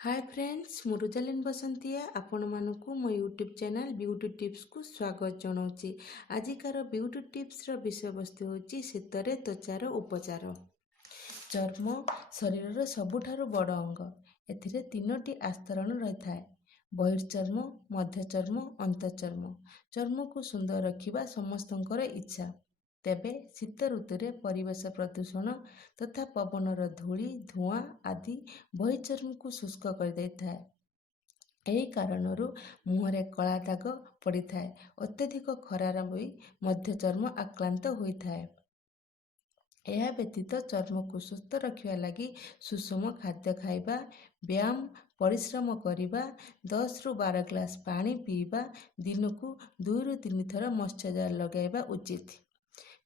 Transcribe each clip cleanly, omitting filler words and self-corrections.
Hi friends मु Rosalind बसंतिया आपण मानकु मो यूट्यूब चैनल ब्यूटी टिप्स को स्वागत जनाऊँगी। आजिकार ब्यूटी टिप्स रो विषय वस्तु होची शीतरे त्वचार उपचार। चर्म शरीर सबुठारु बड़ अंग। एथिरे तीनोटी आस्तरण रही थाए। बहिर्चर्म, मध्यचर्म, अंतचर्म। चर्म को सुंदर रखिबा समस्तंकर इच्छा। तेबे शीत ऋतुरे परिवेश प्रदूषण तथा पवनर धूली धुआं आदि बहिर्चर्म को शुष्क कर देता है। यही कारणरू मुहरे कला दाग पड़ी थाए। अत्यधिक खरार भी मध्यचर्म आक्रांत होता है। यह व्यतीत चर्म को सुस्थ रखा लगी सुषम खाद्य खाइबा, व्यायाम परिश्रम करिबा, 10 ରୁ 12 ग्लास पानी पीवा, दिन को 2 ରୁ 3 थर मॉइश्चराइजर लगाइबा उचित।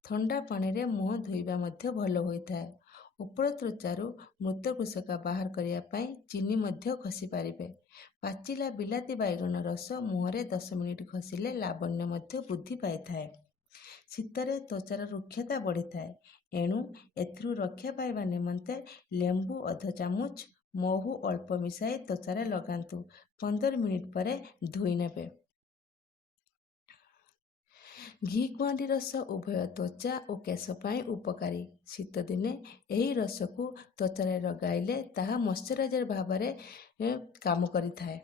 ठंडा पानी रे मुह धोइबा मध्य भल होता है। उपर त्वचारू मृत कोशिका बाहर करने पाई चीनी मध्य खसी पारिबे। पाचिला बिलाती बैगन रस मुहरे 10 मिनिट खसिले लावण्य मध्य वृद्धि पाई थाए। शीतरे त्वचार रुक्षता बढ़ी थाए। एणु एथिरु रक्षा पाइबा निमंते लेंबू अध चामच महू अल्प मिसाई त्वचारे लगांतु। 15 मिनिट परे धोई नेबे। घी कुआंडी रस उभय त्वचा और केश पाई उपकारी। शीत दिने यही रस को त्वचारे लगाइले ताहा मॉइश्चराइजर भावरे काम करि थाए।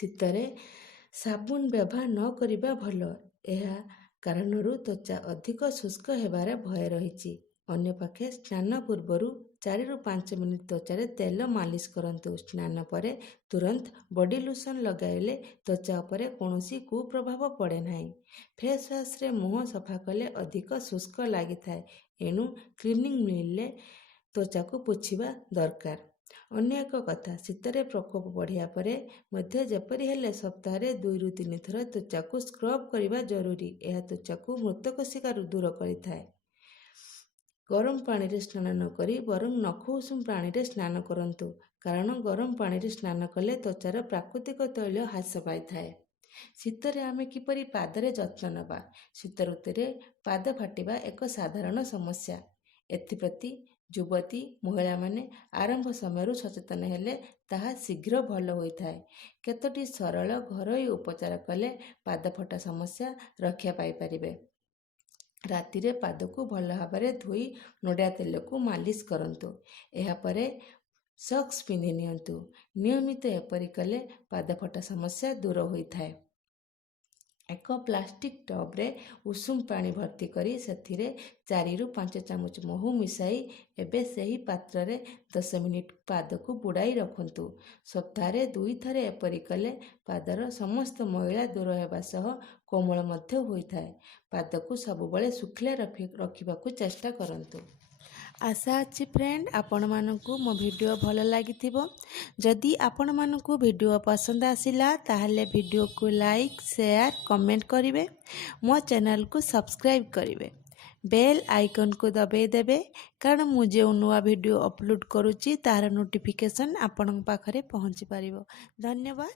शीतरे साबुन व्यवहार न करिबा भल। एहा कारणरू त्वचा अधिक शुष्क हेबारे भय रहिछि। अन्य पाखे स्नान पूर्वरु 4 ରୁ 5 मिनिट त्वचारे तेल मालिश करंतु। स्नान परे तुरंत बॉडी लोशन लगाइले त्वचा उपरे कौनसी कुप्रभाव पड़े नहीं। फेस वाश रे मुह सफा कले अधिक शुष्क लगी थाए। एणु क्लीनिंग मिलले त्वचा को पोछिबा दरकार। अन्य एक कथा शीतरे प्रकोप बढ़िया परे मध्य जेपरि हेले सप्ताह 2 ରୁ 3 थर त्वचा को स्क्रब करिबा जरूरी। यह त्वचा को मृत कोशिका दूर करिथाए। गरम पानी रे स्नान न करी बरं नख उषुम पानी रे स्नान करंतु। कारण गरम पानी रे स्नान कले त्वचार प्राकृतिक तैल ह्रास पाई थाए। शीतरे आमे किपरि पादरे जत्न नबा। शीत ऋतुरे पाद फाटिबा एक साधारण समस्या। एथिप्रति युवती महिला माने आरंभ समय सचेतन हेले ताहा शीघ्र भल होइथाए। केतोटी सरल घरोई उपचार कले पाद फटा समस्या रक्षा पाई परिबे। राति रे पाद को भल भाव धोई नड़िया तेल को मालिश करंतु। एहा परे सॉक्स पिंधि नियंतु। नियमित एपरि कले पाद फटा समस्या दूर होइथाए। एक प्लास्टिक टब रे उषुम पानी भर्ती करी सेथिरे 4 ରୁ 5 चामच महू मिसाई एबे सही पात्र रे 10 मिनिट पाद को बुड़ाई रखंतु। सप्ताह 2 थर एपरि कले पादर समस्त मैला दूर हेबा सह कोमल मध्य होइथाए। पाद को सबुबले सुखले रखिबाकू चेष्टा करंतु। आशा अच्छी फ्रेंड आपण मानकू मो वीडियो भल लागिथिबो। जदि आपण मानकू वीडियो पसंद आसिला ताहले वीडियो को लाइक शेयर कमेंट करिवे। मो चैनल को सब्सक्राइब करिवे। बेल आइकन को दबाई देबे कारण मु जे नुआ वीडियो अपलोड करूची तार नोटिफिकेशन आपण पाखरे पहुंची पारिबो। धन्यवाद।